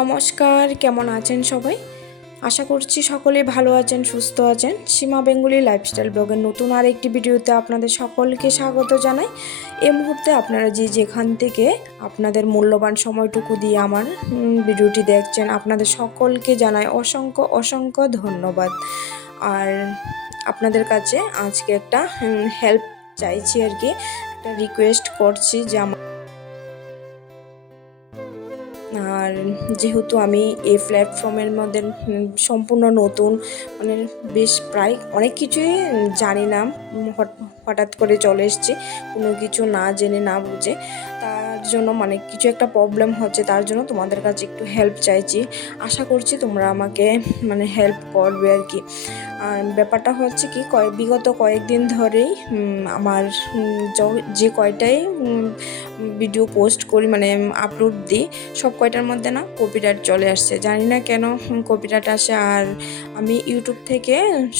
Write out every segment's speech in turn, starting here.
নমস্কার, কেমন আছেন সবাই? আশা করছি সকলে ভালো আছেন, সুস্থ আছেন। সীমা বেঙ্গুলি লাইফস্টাইল ব্লগের নতুন আর একটি ভিডিওতে আপনাদের সকলকে স্বাগত জানাই। এই মুহূর্তে আপনারা যে যেখান থেকে আপনাদের মূল্যবান সময়টুকু দিয়ে আমার ভিডিওটি দেখছেন, আপনাদের সকলকে জানাই অসংখ্য অসংখ্য ধন্যবাদ। আর আপনাদের কাছে আজকে একটা হেল্প চাইছি আর কি, একটা রিকোয়েস্ট করছি যে আমার আর যেহেতু আমি এই প্ল্যাটফর্মের মধ্যে সম্পূর্ণ নতুন মানে বেশ প্রায় অনেক কিছুই জানি না হঠাৎ করে চলে এসেছি, কোনো কিছু না জেনে, না বুঝে, তার জন্য মানে কিছু একটা প্রবলেম হচ্ছে, তার জন্য তোমাদের কাছে একটু হেল্প চাইছি। আশা করছি তোমরা আমাকে মানে হেল্প করবে আর কি। ব্যাপারটা হচ্ছে কি কয়েক বিগত কয়েকদিন ধরেই আমার যে কয়টাই ভিডিও পোস্ট করি মানে আপলোড দিই, সব কয়টার মধ্যে না কপিরাইট চলে আসছে। জানি না কেন কপিরাইট আসে আর আমি ইউটিউব থেকে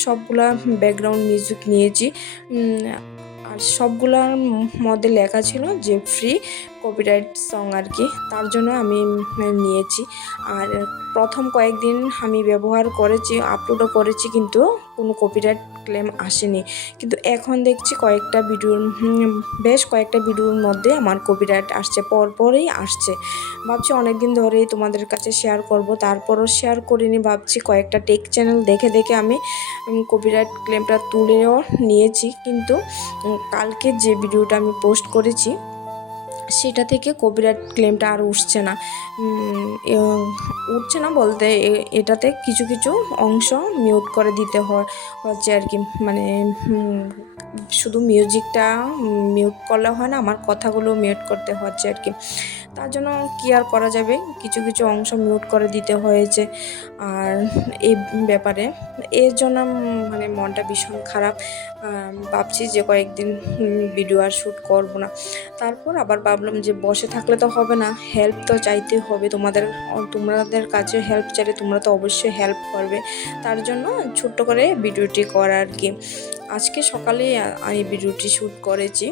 সবগুলা ব্যাকগ্রাউন্ড মিউজিক নিয়েছি। আর সবগুলার মধ্যে লেখা ছিল যে ফ্রি কপিরাইট সং আর কি তার জন্য আমি নিয়েছি। আর প্রথম কয়েকদিন আমি ব্যবহার করেছি আপলোডও করেছি, কিন্তু কোনো কপিরাইট ক্লেম আসেনি। কিন্তু এখন দেখছি কয়েকটা ভিডিওর বেশ কয়েকটা ভিডিওর মধ্যে আমার কপিরাইট আসছে, পরপরই আসছে। ভাবছি অনেক দিন ধরেই তোমাদের কাছে শেয়ার করব, তারপরও শেয়ার করিনি, ভাবছি কয়েকটা টেক চ্যানেল দেখে দেখে আমি কপিরাইট ক্লেমটা তুলেও নিয়েছি। কিন্তু কালকে যে ভিডিওটা আমি পোস্ট করেছি সেটা থেকে কপিরাইট ক্লেমটা আর উঠছে না। উঠছে না বলতে এটাতে কিছু কিছু অংশ মিউট করে দিতে হয়, হচ্ছে আর কি মানে শুধু মিউজিকটা মিউট করলে হয় না, আমার কথাগুলো মিউট করতে হচ্ছে আর কি তার জন্য কি আর করা যাবে? কিছু কিছু অংশ মিউট করে দিতে হয়েছে। আর এই ব্যাপারে এর জন্য মানে মনটা ভীষণ খারাপ। ভাবছি যে কয়েকদিন ভিডিও আর শ্যুট করব না। তারপর আবার ভাবলাম যে বসে থাকলে তো হবে না। হেল্প তো চাইতে হবে তোমাদের তোমাদের কাছে হেল্প চাইলে তোমরা তো অবশ্যই হেল্প করবে। তার জন্য ছোট্ট করে ভিডিওটি করা আর কি আজকে সকালে আমি ভিডিওটি শ্যুট করেছি।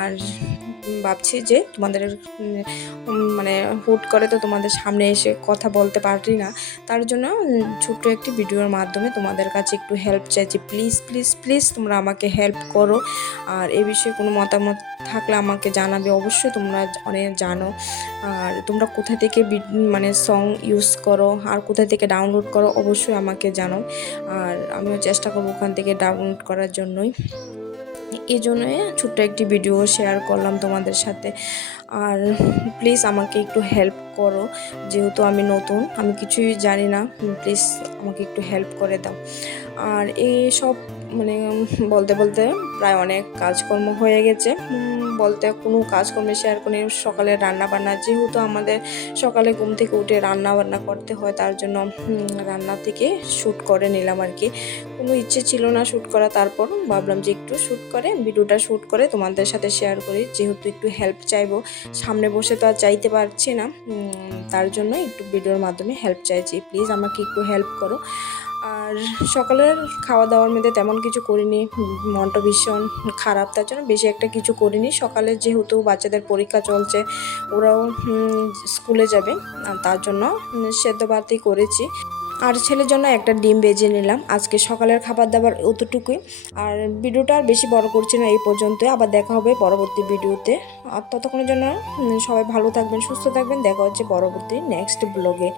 আর ভাবছি যে তোমাদের মানে হুট করে তো তোমাদের সামনে এসে কথা বলতে পারি না। তার জন্য ছোট্ট একটি ভিডিওর মাধ্যমে তোমাদের কাছে একটু হেল্প চাইছি। প্লিজ প্লিজ প্লিজ তোমরা আমাকে হেল্প করো। আর এ বিষয়ে কোনো মতামত থাকলে আমাকে জানাবে। অবশ্যই তোমরা অনেক জানো। আর তোমরা কোথা থেকে মানে সং ইউজ করো, আর কোথা থেকে ডাউনলোড করো, অবশ্যই আমাকে জানো। আর আমিও চেষ্টা করব ওখান থেকে ডাউনলোড করার জন্যই। এই জন্যই ছোট্ট একটি ভিডিও শেয়ার করলাম তোমাদের সাথে। আর প্লিজ আমাকে একটু হেল্প করো, যেহেতু আমি নতুন, আমি কিছুই জানি না। প্লিজ আমাকে একটু হেল্প করে দাও। আর এই সব মানে বলতে বলতে প্রায় অনেক কাজকর্ম হয়ে গেছে। বলতে কোনো কাজকর্ম শেয়ার করে সকালে রান্না বান্না যেহেতু আমাদের সকালে ঘুম থেকে উঠে রান্না বান্না করতে হয়, তার জন্য রান্না থেকে শ্যুট করে নিলাম আর কি। কোনো ইচ্ছে ছিল না শ্যুট করা, তারপর ভাবলাম যে একটু শ্যুট করে, ভিডিওটা শ্যুট করে তোমাদের সাথে শেয়ার করি। যেহেতু একটু হেল্প চাইব, সামনে বসে তো আর চাইতে পারছি না তার জন্য একটু ভিডিওর মাধ্যমে হেল্প চাইছি। প্লিজ আমাকে একটু হেল্প করো। আর সকালের খাওয়া দাওয়ার মধ্যে তেমন কিছু করিনি, মনটা ভীষণ খারাপ, তার জন্য বেশি একটা কিছু করিনি। সকালে যেহেতু বাচ্চাদের পরীক্ষা চলছে, ওরাও স্কুলে যাবে তার জন্য সেদ্ধ ভাতই করেছি। আর ছেলের জন্য একটা ডিম বেজে নিলাম। আজকে সকালের খাবার দাবার অতটুকুই আর ভিডিওটা আর বেশি বড় করছি না, এই পর্যন্ত আবার দেখা হবে পরবর্তী ভিডিওতে। আর ততক্ষণের জন্য সবাই ভালো থাকবেন, সুস্থ থাকবেন। দেখা হচ্ছে পরবর্তী নেক্সট ব্লগে